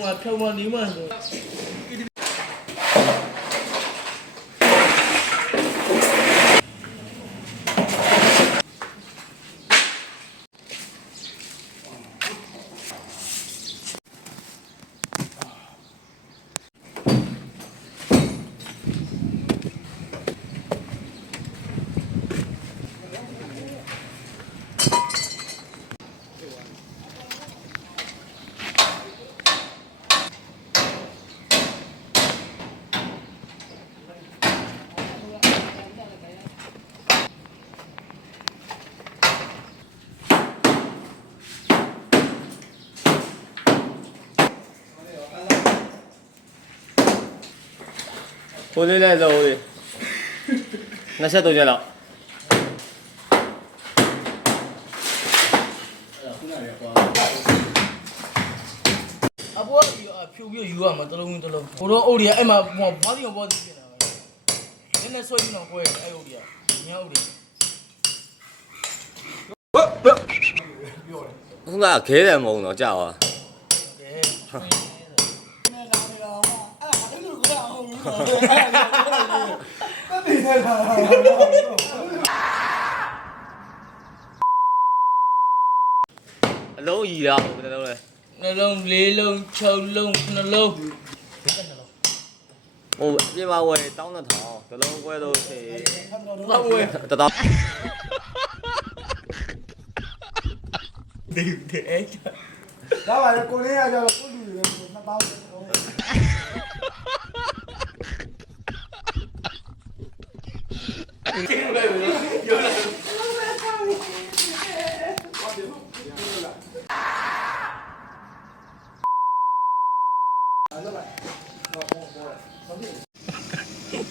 မှာဖြောင်းမနေမှဆိုကိုလေးလိုက်တော့ဦးလေး23ချက်လောက်အပေါ်ဖြူပြီးယူရမှာတလုံးတလုံးဟိုတော့အုတ်တွေကအဲ့မှာဘာဒီဘောဒီပြင်တာပဲနည်းနည်းဆွဲပြီးတော့ကိုယ်အဲ့အုတ်တွေကညအုတ်တွေခုနကခဲတယ်မဟုတ်တော့ကြာသွားအလုံးကြီးတာဘယ်လိုလဲနှလုံး၄လုံး6လုံး9လုံးဟိုပြင်ပါဝယ်12000တလုံးခွဲလို့ရှိရင်တော့ဝယ်တတော်ဒီအဲ့ ဒါပါလေကိုလေးရကြတော့ကိုလူတွေ2000တော့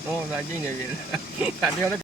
哦，那今年也，感觉那。